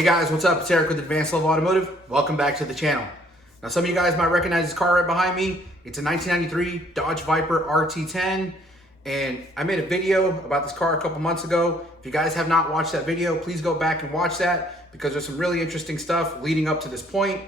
Hey guys, what's up? It's Eric with Advanced Level Automotive. Welcome back to the channel. Now some of you guys might recognize this car right behind me. It's a 1993 Dodge Viper RT10, and I made a video about this car a couple months ago. If you guys have not watched that video, please go back and watch that because there's some really interesting stuff leading up to this point.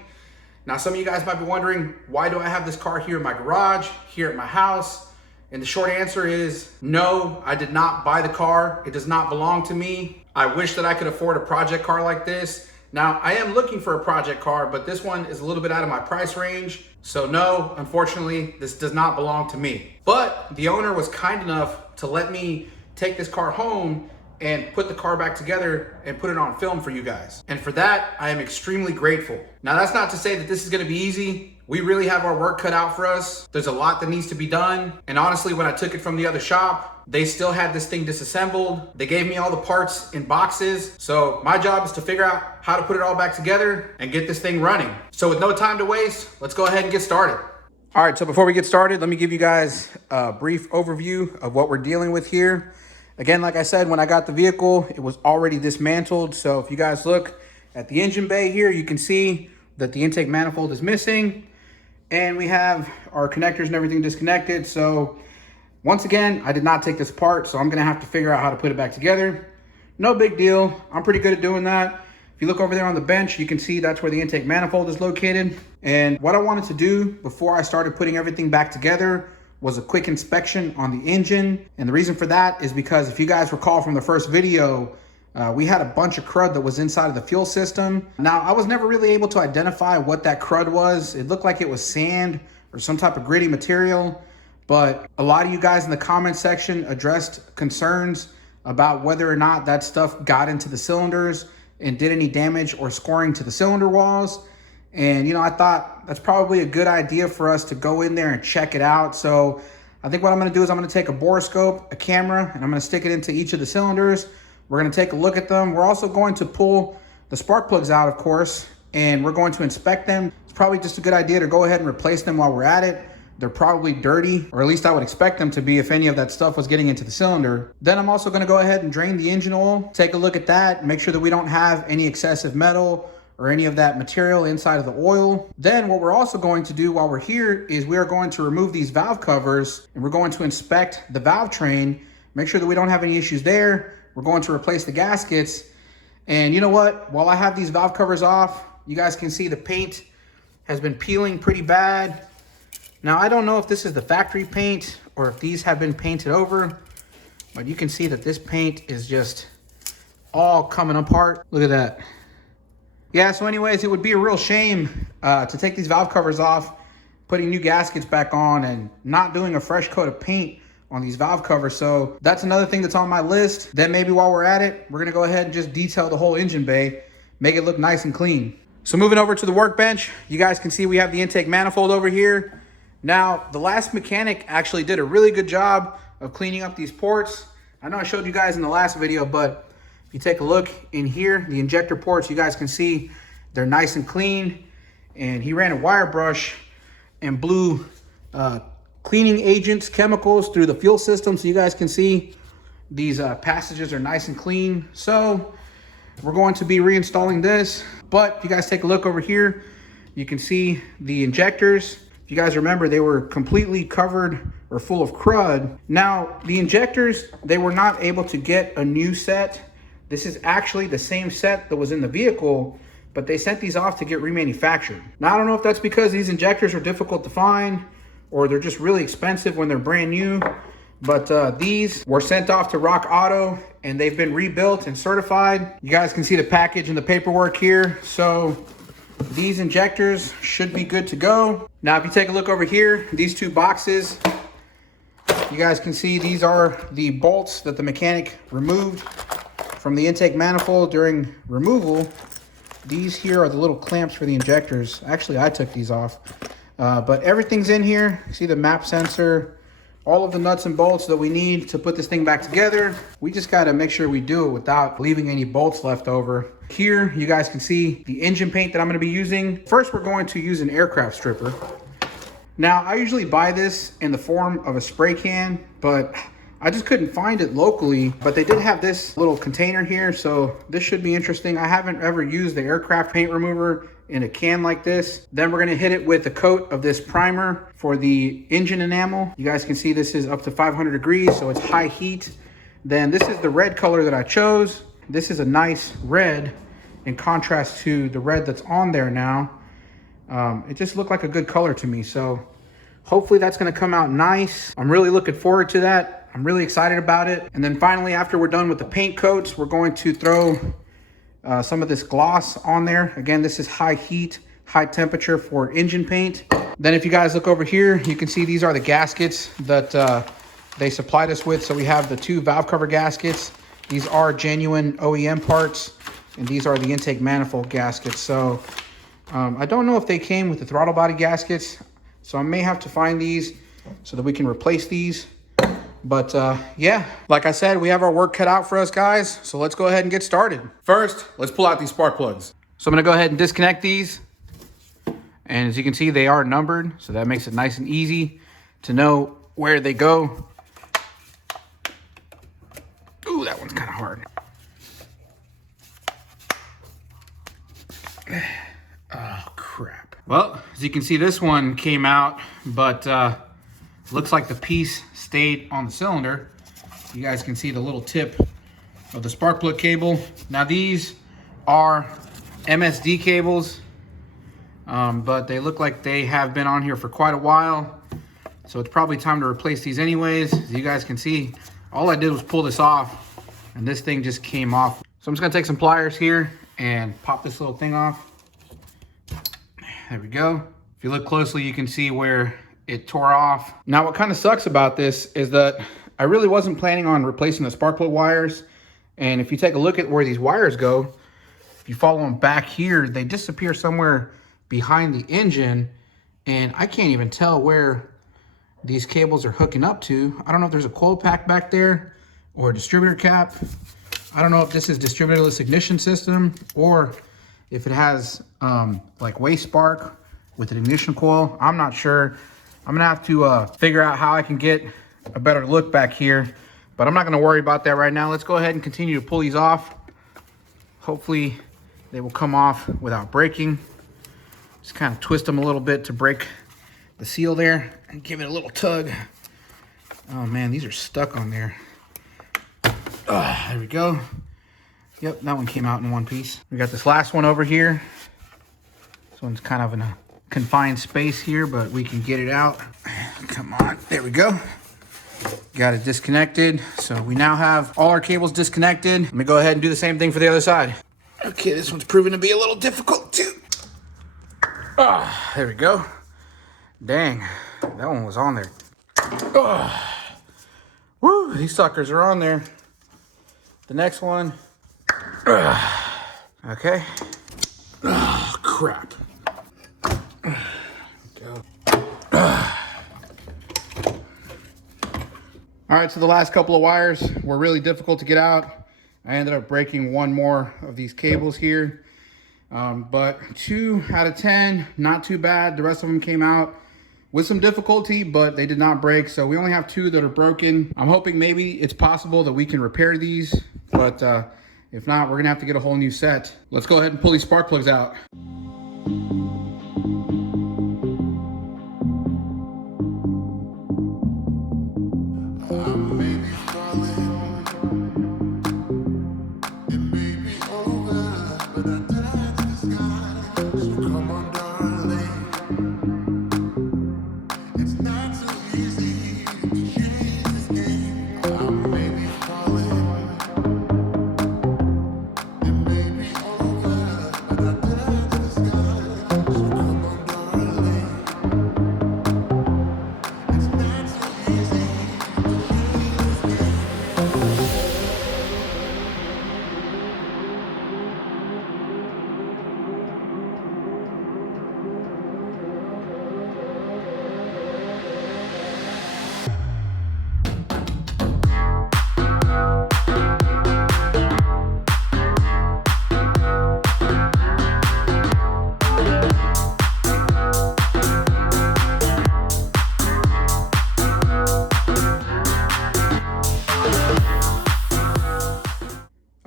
Now some of you guys might be wondering, why do I have this car here in my garage, here at my house? And the short answer is no, I did not buy the car. It does not belong to me. I wish that I could afford a project car like this. Now, I am looking for a project car, but this one is a little bit out of my price range. So no, unfortunately, this does not belong to me. But the owner was kind enough to let me take this car home and put the car back together and put it on film for you guys. And for that, I am extremely grateful. Now, that's not to say that this is gonna be easy. We really have our work cut out for us. There's a lot that needs to be done. And honestly, when I took it from the other shop, they still had this thing disassembled. They gave me all the parts in boxes. So my job is to figure out how to put it all back together and get this thing running. So with no time to waste, let's go ahead and get started. All right, so before we get started, let me give you guys a brief overview of what we're dealing with here. Again, like I said, when I got the vehicle, it was already dismantled. So if you guys look at the engine bay here, you can see that the intake manifold is missing. And we have our connectors and everything disconnected. So once again, I did not take this apart, so I'm gonna have to figure out how to put it back together. No big deal. I'm pretty good at doing that. If you look over there on the bench, you can see that's where the intake manifold is located. And what I wanted to do before I started putting everything back together was a quick inspection on the engine. And the reason for that is because if you guys recall from the first video, we had a bunch of crud that was inside of the fuel system. Now, I was never really able to identify what that crud was. It looked like it was sand or some type of gritty material, but a lot of you guys in the comment section addressed concerns about whether or not that stuff got into the cylinders and did any damage or scoring to the cylinder walls. And I thought that's probably a good idea for us to go in there and check it out. So I think what I'm gonna do is I'm gonna take a borescope, a camera, and I'm gonna stick it into each of the cylinders. We're gonna take a look at them. We're also going to pull the spark plugs out, of course, and we're going to inspect them. It's probably just a good idea to go ahead and replace them while we're at it. They're probably dirty, or at least I would expect them to be if any of that stuff was getting into the cylinder. Then I'm also gonna go ahead and drain the engine oil, take a look at that, make sure that we don't have any excessive metal or any of that material inside of the oil. Then what we're also going to do while we're here is we are going to remove these valve covers and we're going to inspect the valve train, make sure that we don't have any issues there. We're going to replace the gaskets. And you know what? While I have these valve covers off, you guys can see the paint has been peeling pretty bad. Now, I don't know if this is the factory paint or if these have been painted over, but you can see that this paint is just all coming apart. Look at that. Yeah, so anyways, it would be a real shame to take these valve covers off, putting new gaskets back on and not doing a fresh coat of paint on these valve covers. So that's another thing that's on my list. Then maybe while we're at it, we're gonna go ahead and just detail the whole engine bay, make it look nice and clean. So moving over to the workbench, you guys can see we have the intake manifold over here. Now, the last mechanic actually did a really good job of cleaning up these ports. I know I showed you guys in the last video, but if you take a look in here, the injector ports, you guys can see they're nice and clean. And he ran a wire brush and blew cleaning agents, chemicals through the fuel system. So you guys can see these passages are nice and clean. So we're going to be reinstalling this. But if you guys take a look over here, you can see the injectors. If you guys remember, they were completely covered or full of crud. Now, the injectors, they were not able to get a new set. This is actually the same set that was in the vehicle, but they sent these off to get remanufactured. Now, I don't know if that's because these injectors are difficult to find or they're just really expensive when they're brand new. But these were sent off to Rock Auto and they've been rebuilt and certified. You guys can see the package and the paperwork here. So these injectors should be good to go. Now, if you take a look over here, these two boxes, you guys can see these are the bolts that the mechanic removed from the intake manifold during removal. These here are the little clamps for the injectors. Actually, I took these off. But everything's in here. You see the map sensor, all of the nuts and bolts that we need to put this thing back together. We just got to make sure we do it without leaving any bolts left over. Here, you guys can see the engine paint that I'm going to be using. First, we're going to use an aircraft stripper. Now, I usually buy this in the form of a spray can, but I just couldn't find it locally, but they did have this little container here, so this should be interesting. I haven't ever used the aircraft paint remover in a can like this. Then we're gonna hit it with a coat of this primer for the engine enamel. You guys can see this is up to 500 degrees, so it's high heat. Then this is the red color that I chose. This is a nice red in contrast to the red that's on there now. It just looked like a good color to me, so hopefully that's gonna come out nice. I'm really looking forward to that. I'm really excited about it. And then finally, after we're done with the paint coats, we're going to throw some of this gloss on there. Again, this is high heat, high temperature for engine paint. Then if you guys look over here, you can see these are the gaskets that they supplied us with. So we have the 2 valve cover gaskets. These are genuine OEM parts, and these are the intake manifold gaskets. So I don't know if they came with the throttle body gaskets, so I may have to find these so that we can replace these. But yeah, like I said, we have our work cut out for us, guys. So let's go ahead and get started. First, let's pull out these spark plugs. So I'm gonna go ahead and disconnect these. And as you can see, they are numbered. So that makes it nice and easy to know where they go. Ooh, that one's kind of hard. Oh, crap. Well, as you can see, this one came out, but looks like the piece stayed on the cylinder. You guys can see the little tip of the spark plug cable. Now these are MSD cables, but they look like they have been on here for quite a while. So it's probably time to replace these anyways. As you guys can see, all I did was pull this off and this thing just came off. So I'm just gonna take some pliers here and pop this little thing off. There we go. If you look closely, you can see where it tore off. Now what kind of sucks about this is that I really wasn't planning on replacing the spark plug wires. And if you take a look at where these wires go, if you follow them back here, they disappear somewhere behind the engine. And I can't even tell where these cables are hooking up to. I don't know if there's a coil pack back there or a distributor cap. I don't know if this is distributorless ignition system or if it has like waste spark with an ignition coil. I'm not sure. I'm gonna have to figure out how I can get a better look back here, but I'm not gonna worry about that right now. Let's go ahead and continue to pull these off. Hopefully they will come off without breaking. Just kind of twist them a little bit to break the seal there and give it a little tug. Oh man, these are stuck on there. There we go. Yep, that one came out in one piece. We got this last one over here. This one's kind of in a confined space here, but we can get it out. Come on, there we go. Got it disconnected. So we now have all our cables disconnected. Let me go ahead and do the same thing for the other side. Okay, this one's proven to be a little difficult too. There we go. Dang, that one was on there. Woo, these suckers are on there. The next one. Okay. Oh, crap. All right, so the last couple of wires were really difficult to get out. I ended up breaking one more of these cables here. But 2 out of 10, not too bad. The rest of them came out with some difficulty, but they did not break. So we only have 2 that are broken. I'm hoping maybe it's possible that we can repair these, but if not, we're gonna have to get a whole new set. Let's go ahead and pull these spark plugs out.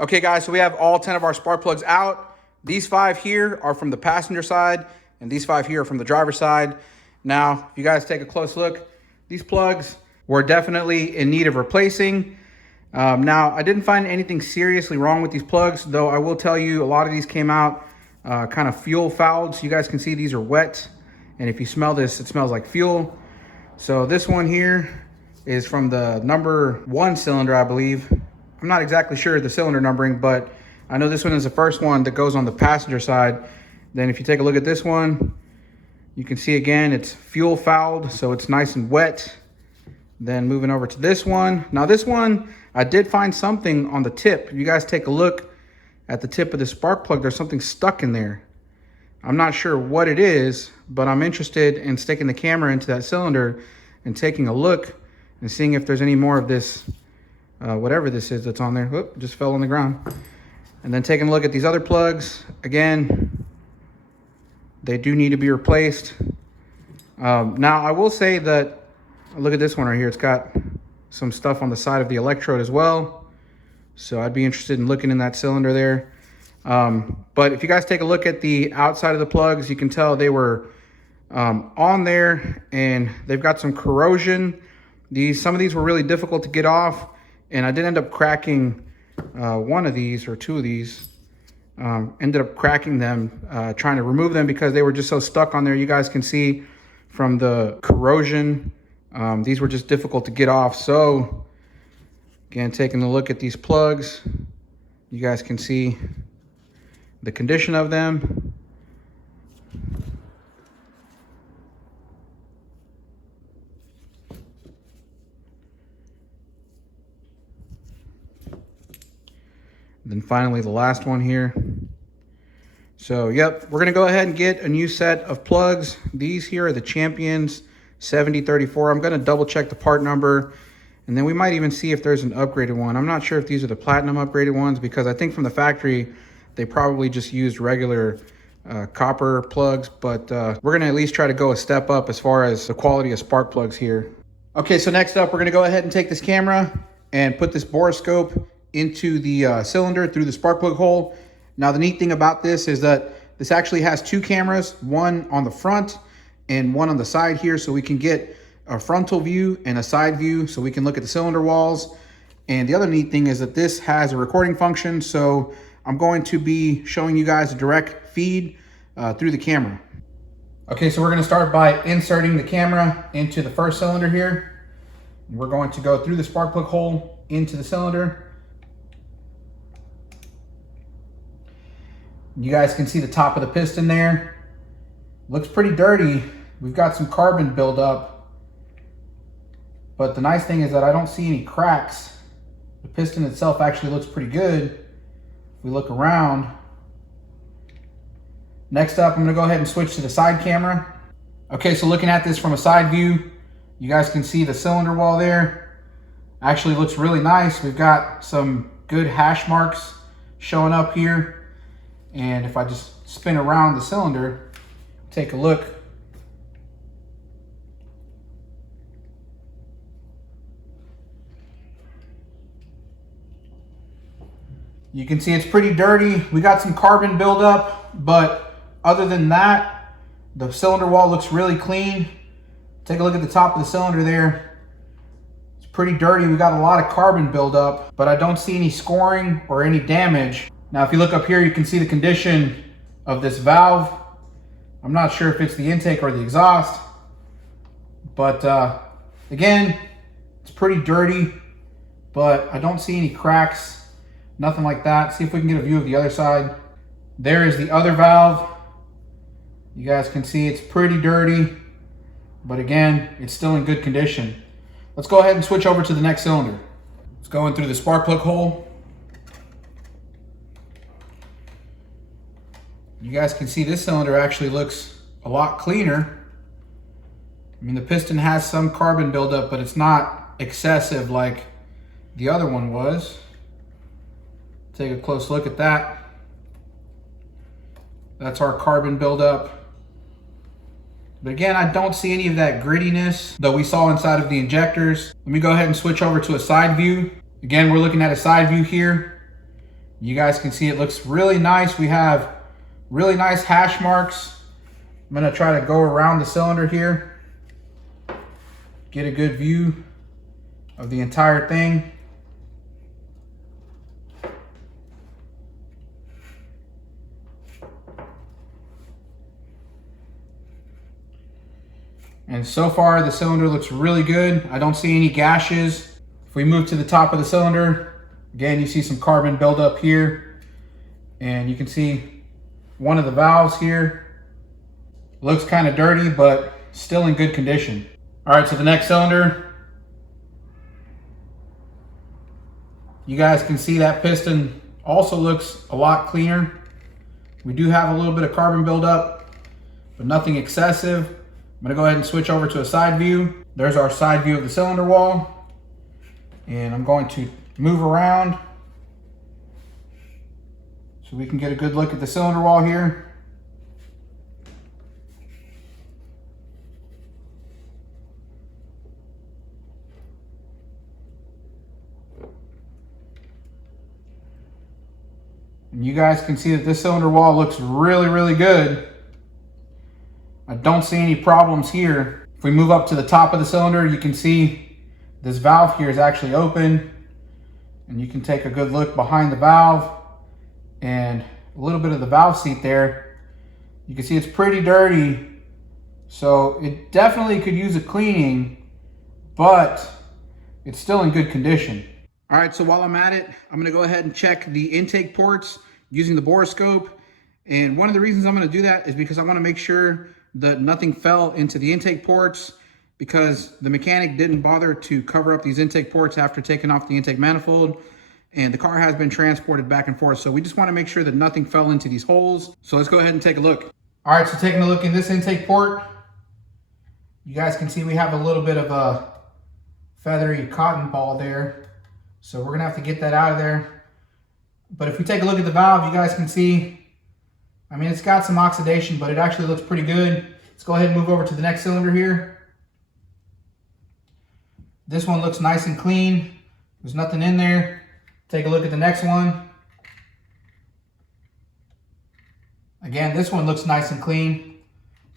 Okay guys, so we have all 10 of our spark plugs out. These 5 here are from the passenger side, and these 5 here are from the driver's side. Now, if you guys take a close look, these plugs were definitely in need of replacing. Now, I didn't find anything seriously wrong with these plugs, though I will tell you a lot of these came out kind of fuel fouled. So you guys can see these are wet, and if you smell this, it smells like fuel. So this one here is from the number 1 cylinder, I believe. I'm not exactly sure the cylinder numbering, but I know this one is the first one that goes on the passenger side. Then if you take a look at this one, you can see again, it's fuel fouled, so it's nice and wet. Then moving over to this one. Now this one, I did find something on the tip. If you guys take a look at the tip of the spark plug, there's something stuck in there. I'm not sure what it is, but I'm interested in sticking the camera into that cylinder and taking a look and seeing if there's any more of this, whatever this is that's on there. Whoop, just fell on the ground. And then taking a look at these other plugs. Again, they do need to be replaced. Now, I will say that, look at this one right here. It's got some stuff on the side of the electrode as well. So I'd be interested in looking in that cylinder there. But if you guys take a look at the outside of the plugs, you can tell they were on there and they've got some corrosion. Some of these were really difficult to get off, and I did end up cracking one of these or 2 of these. Ended up cracking them, trying to remove them because they were just so stuck on there. You guys can see from the corrosion, these were just difficult to get off. So again, taking a look at these plugs, you guys can see the condition of them. Then finally, the last one here. So, yep, we're gonna go ahead and get a new set of plugs. These here are the Champions 7034. I'm gonna double check the part number, and then we might even see if there's an upgraded one. I'm not sure if these are the platinum upgraded ones, because I think from the factory, they probably just used regular copper plugs, but we're gonna at least try to go a step up as far as the quality of spark plugs here. Okay, so next up, we're gonna go ahead and take this camera and put this borescope into the cylinder through the spark plug hole. Now, the neat thing about this is that this actually has 2 cameras, one on the front and one on the side here, so we can get a frontal view and a side view so we can look at the cylinder walls. And the other neat thing is that this has a recording function, so I'm going to be showing you guys a direct feed through the camera. Okay, so we're gonna start by inserting the camera into the first cylinder here. We're going to go through the spark plug hole into the cylinder. You guys can see the top of the piston there. Looks pretty dirty. We've got some carbon buildup, but the nice thing is that I don't see any cracks. The piston itself actually looks pretty good. If we look around. Next up, I'm gonna go ahead and switch to the side camera. Okay, so looking at this from a side view, you guys can see the cylinder wall there. Actually looks really nice. We've got some good hash marks showing up here. And if I just spin around the cylinder, take a look. You can see it's pretty dirty. We got some carbon buildup, but other than that, the cylinder wall looks really clean. Take a look at the top of the cylinder there. It's pretty dirty. We got a lot of carbon buildup, but I don't see any scoring or any damage. Now, if you look up here, you can see the condition of this valve. I'm not sure if it's the intake or the exhaust, but again, it's pretty dirty, but I don't see any cracks, nothing like that. See if we can get a view of the other side. There is the other valve. You guys can see it's pretty dirty, but again, it's still in good condition. Let's go ahead and switch over to the next cylinder. Let's go in through the spark plug hole. You guys can see this cylinder actually looks a lot cleaner. I mean, the piston has some carbon buildup, but it's not excessive like the other one was. Take a close look at that. That's our carbon buildup. But again, I don't see any of that grittiness that we saw inside of the injectors. Let me go ahead and switch over to a side view. Again, we're looking at a side view here. You guys can see it looks really nice. We have really nice hash marks. I'm gonna try to go around the cylinder here, get a good view of the entire thing. And so far the cylinder looks really good. I don't see any gashes. If we move to the top of the cylinder, again, you see some carbon buildup here, and you can see one of the valves here. Looks kind of dirty, but still in good condition. All right, so the next cylinder, you guys can see that piston also looks a lot cleaner. We do have a little bit of carbon buildup, but nothing excessive. I'm gonna go ahead and switch over to a side view. There's our side view of the cylinder wall. And I'm going to move around so we can get a good look at the cylinder wall here. And you guys can see that this cylinder wall looks really, really good. I don't see any problems here. If we move up to the top of the cylinder, you can see this valve here is actually open. And you can take a good look behind the valve and a little bit of the valve seat there. You can see it's pretty dirty. So it definitely could use a cleaning, but it's still in good condition. All right, so while I'm at it, I'm gonna go ahead and check the intake ports using the borescope. And one of the reasons I'm gonna do that is because I wanna make sure that nothing fell into the intake ports, because the mechanic didn't bother to cover up these intake ports after taking off the intake manifold. And the car has been transported back and forth. So we just wanna make sure that nothing fell into these holes. So let's go ahead and take a look. All right, so taking a look in this intake port, you guys can see we have a little bit of a feathery cotton ball there. So we're gonna have to get that out of there. But if we take a look at the valve, you guys can see, I mean, it's got some oxidation, but it actually looks pretty good. Let's go ahead and move over to the next cylinder here. This one looks nice and clean. There's nothing in there. Take a look at the next one. Again, this one looks nice and clean.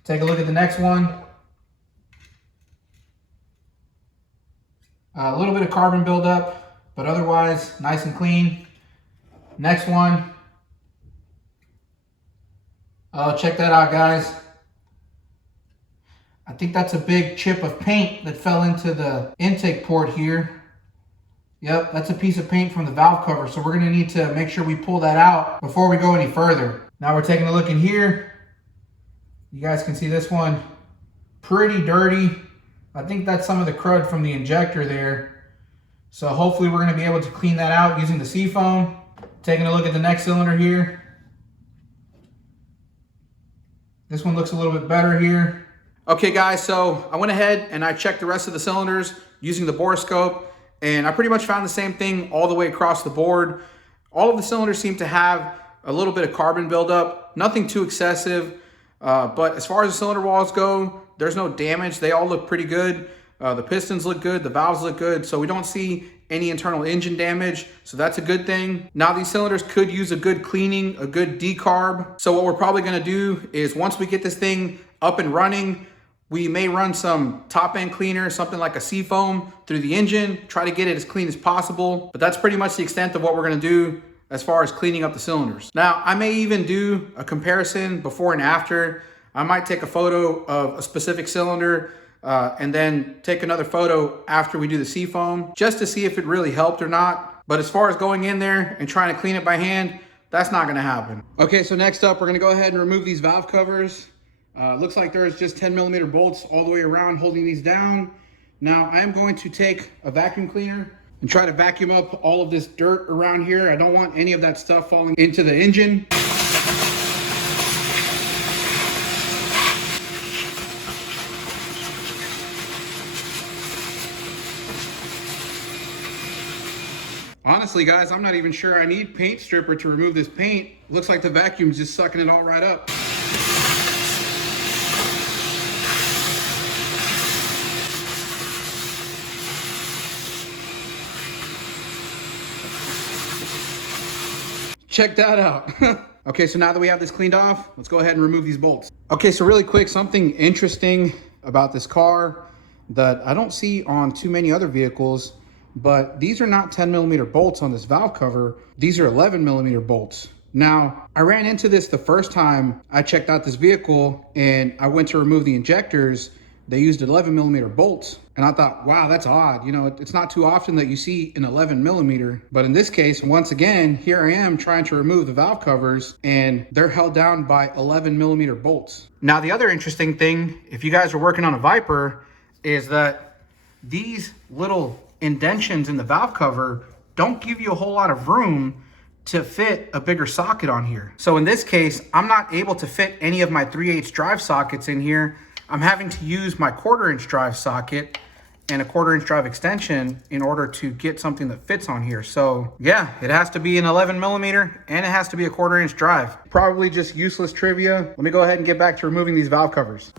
Take a look at the next one. A little bit of carbon buildup, but otherwise nice and clean. Next one. Oh, check that out, guys. I think that's a big chip of paint that fell into the intake port here. Yep, that's a piece of paint from the valve cover. So we're gonna need to make sure we pull that out before we go any further. Now we're taking a look in here. You guys can see this one, pretty dirty. I think that's some of the crud from the injector there. So hopefully we're gonna be able to clean that out using the seafoam. Taking a look at the next cylinder here. This one looks a little bit better here. Okay guys, so I went ahead and I checked the rest of the cylinders using the borescope, and I pretty much found the same thing all the way across the board. All of the cylinders seem to have a little bit of carbon buildup, nothing too excessive, but as far as the cylinder walls go, there's no damage. They all look pretty good. The pistons look good, the valves look good, so we don't see any internal engine damage, so that's a good thing. Now these cylinders could use a good cleaning, a good decarb. So what we're probably gonna do is once we get this thing up and running, we may run some top end cleaner, something like a seafoam through the engine, try to get it as clean as possible. But that's pretty much the extent of what we're gonna do as far as cleaning up the cylinders. Now, I may even do a comparison before and after. I might take a photo of a specific cylinder and then take another photo after we do the seafoam, just to see if it really helped or not. But as far as going in there and trying to clean it by hand, that's not gonna happen. Okay, so next up, we're gonna go ahead and remove these valve covers. Looks like there's just 10mm bolts all the way around holding these down. Now I am going to take a vacuum cleaner and try to vacuum up all of this dirt around here. I don't want any of that stuff falling into the engine. Honestly, guys, I'm not even sure I need paint stripper to remove this paint. Looks like the vacuum's just sucking it all right up. Check that out. Okay, so now that we have this cleaned off, let's go ahead and remove these bolts. Okay, so really quick, something interesting about this car that I don't see on too many other vehicles, but these are not 10mm bolts on this valve cover. These are 11mm bolts. Now, I ran into this the first time I checked out this vehicle and I went to remove the injectors. They used 11mm bolts. And I thought, wow, that's odd. You know, it's not too often that you see an 11mm, but in this case, once again, here I am trying to remove the valve covers and they're held down by 11mm bolts. Now, the other interesting thing, if you guys are working on a Viper, is that these little indentions in the valve cover don't give you a whole lot of room to fit a bigger socket on here. So in this case, I'm not able to fit any of my 3/8 drive sockets in here. I'm having to use my 1/4" drive socket and a 1/4" drive extension in order to get something that fits on here. So yeah, it has to be an 11mm and it has to be a 1/4" drive. Probably just useless trivia. Let me go ahead and get back to removing these valve covers.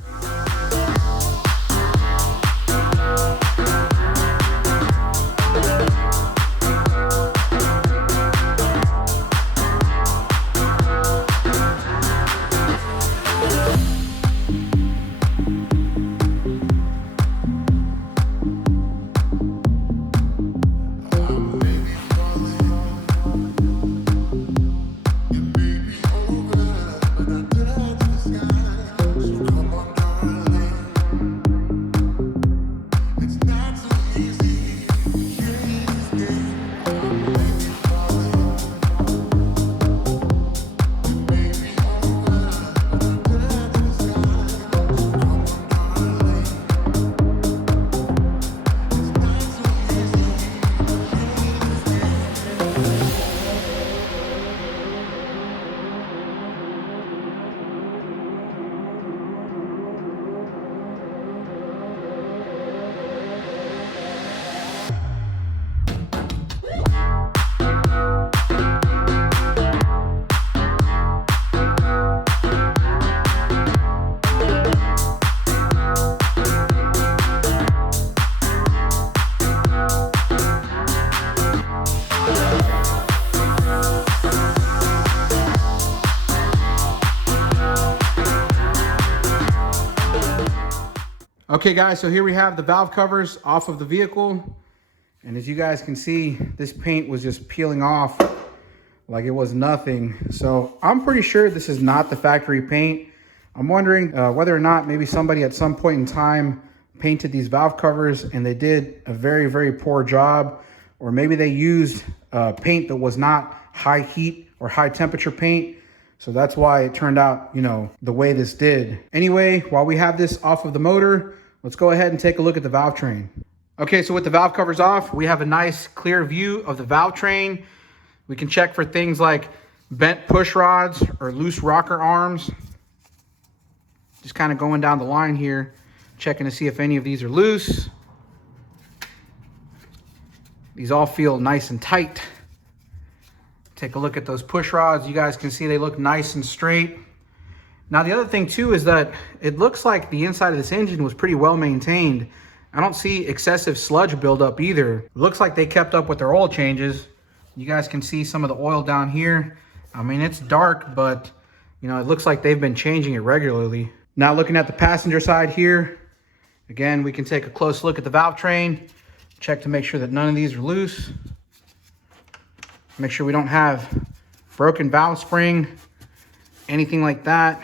Okay guys, so here we have the valve covers off of the vehicle. And as you guys can see, this paint was just peeling off like it was nothing. So I'm pretty sure this is not the factory paint. I'm wondering whether or not maybe somebody at some point in time painted these valve covers and they did a very, very poor job. Or maybe they used paint that was not high heat or high temperature paint. So that's why it turned out, you know, the way this did. Anyway, while we have this off of the motor, let's go ahead and take a look at the valve train. Okay, so with the valve covers off, we have a nice clear view of the valve train. We can check for things like bent push rods or loose rocker arms. Just kind of going down the line here, checking to see if any of these are loose. These all feel nice and tight. Take a look at those push rods. You guys can see they look nice and straight. Now, the other thing too is that it looks like the inside of this engine was pretty well maintained. I don't see excessive sludge buildup either. It looks like they kept up with their oil changes. You guys can see some of the oil down here. I mean, it's dark, but you know, it looks like they've been changing it regularly. Now, looking at the passenger side here, again, we can take a close look at the valve train, check to make sure that none of these are loose. Make sure we don't have broken valve spring, anything like that.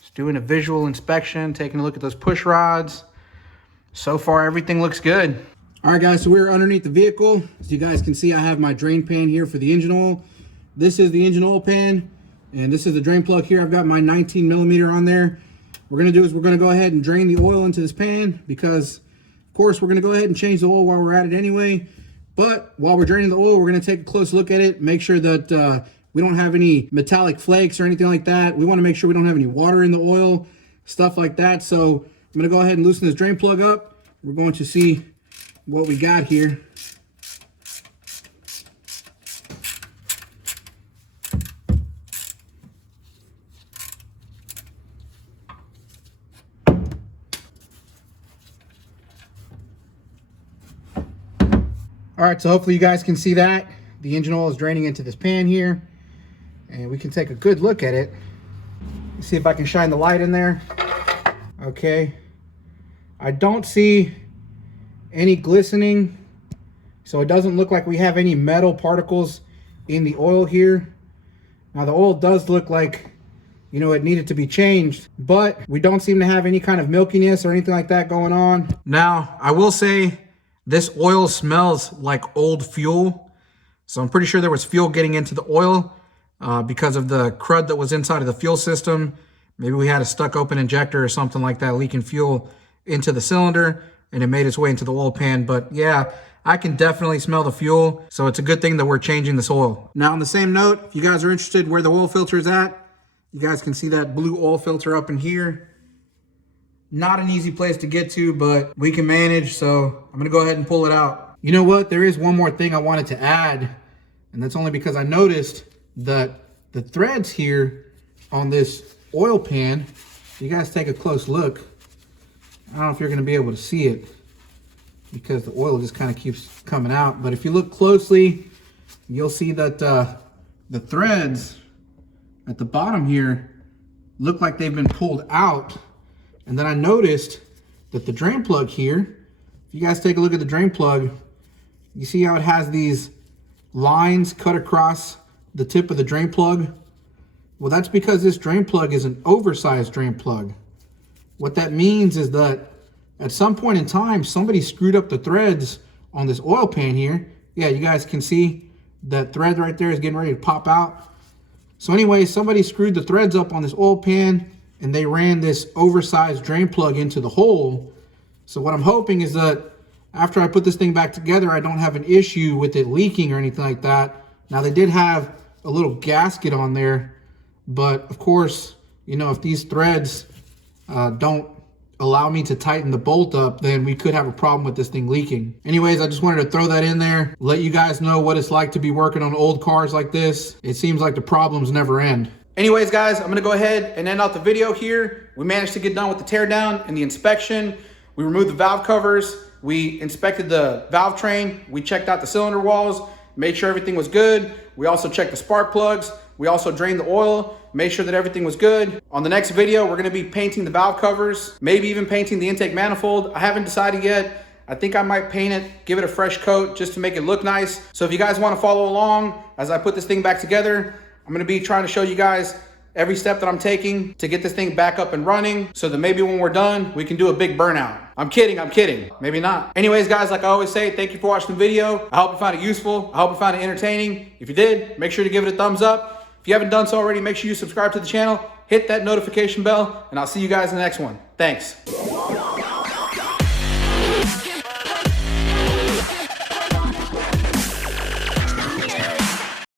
Just doing a visual inspection, taking a look at those push rods. So far, everything looks good. All right, guys, so we're underneath the vehicle. As you guys can see, I have my drain pan here for the engine oil. This is the engine oil pan, and this is the drain plug here. I've got my 19mm on there. What we're gonna do is we're gonna go ahead and drain the oil into this pan because, of course, we're gonna go ahead and change the oil while we're at it anyway. But while we're draining the oil, we're gonna take a close look at it, make sure that we don't have any metallic flakes or anything like that. We wanna make sure we don't have any water in the oil, stuff like that. So I'm gonna go ahead and loosen this drain plug up. We're going to see what we got here. All right, so hopefully you guys can see that. The engine oil is draining into this pan here. and we can take a good look at it. See if I can shine the light in there. Okay. I don't see any glistening, so it doesn't look like we have any metal particles in the oil here. Now the oil does look like, you know, it needed to be changed, but we don't seem to have any kind of milkiness or anything like that going on. Now, I will say this oil smells like old fuel. So I'm pretty sure there was fuel getting into the oil because of the crud that was inside of the fuel system. Maybe we had a stuck open injector or something like that leaking fuel into the cylinder and it made its way into the oil pan. But yeah, I can definitely smell the fuel. So it's a good thing that we're changing this oil. Now on the same note, if you guys are interested where the oil filter is at, you guys can see that blue oil filter up in here. Not an easy place to get to, but we can manage. So I'm gonna go ahead and pull it out. You know what? There is one more thing I wanted to add, and that's only because I noticed that the threads here on this oil pan, if you guys take a close look, I don't know if you're gonna be able to see it because the oil just kind of keeps coming out. But if you look closely, you'll see that the threads at the bottom here look like they've been pulled out. And then I noticed that the drain plug here, if you guys take a look at the drain plug, you see how it has these lines cut across the tip of the drain plug? Well, that's because this drain plug is an oversized drain plug. What that means is that at some point in time, somebody screwed up the threads on this oil pan here. Yeah, you guys can see that thread right there is getting ready to pop out. So anyway, somebody screwed the threads up on this oil pan and they ran this oversized drain plug into the hole. So what I'm hoping is that after I put this thing back together, I don't have an issue with it leaking or anything like that. Now they did have a little gasket on there, but of course, you know, if these threads don't allow me to tighten the bolt up, then we could have a problem with this thing leaking. Anyways, I just wanted to throw that in there, let you guys know what it's like to be working on old cars like this. It seems like the problems never end. Anyways, guys, I'm gonna go ahead and end out the video here. We managed to get done with the teardown and the inspection. We removed the valve covers. We inspected the valve train. We checked out the cylinder walls, made sure everything was good. We also checked the spark plugs. We also drained the oil, made sure that everything was good. On the next video, we're gonna be painting the valve covers, maybe even painting the intake manifold. I haven't decided yet. I think I might paint it, give it a fresh coat just to make it look nice. So if you guys wanna follow along as I put this thing back together, I'm gonna be trying to show you guys every step that I'm taking to get this thing back up and running so that maybe when we're done, we can do a big burnout. I'm kidding, maybe not. Anyways, guys, like I always say, thank you for watching the video. I hope you found it useful. I hope you found it entertaining. If you did, make sure to give it a thumbs up. If you haven't done so already, make sure you subscribe to the channel, hit that notification bell, and I'll see you guys in the next one. Thanks.